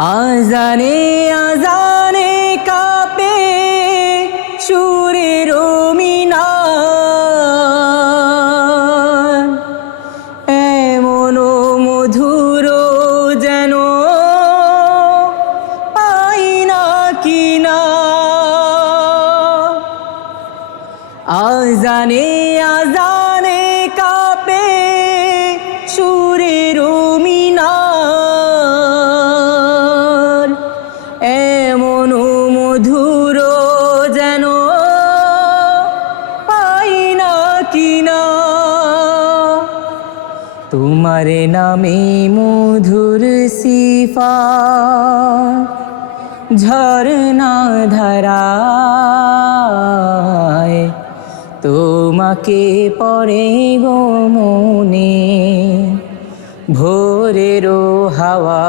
আজানে আজানে কাঁপে সুরের মিনার, এমন মধুর যেন পাই না কিনা। আজানে আজানে কাঁপে সুরের মিনার, এমন মধুর যেন পাই না কিনা। তোমার নামে মধুর সিফাত ঝরনা ধারায়, তোমাকে পড়ে গো মনে ভোরের হাওয়া।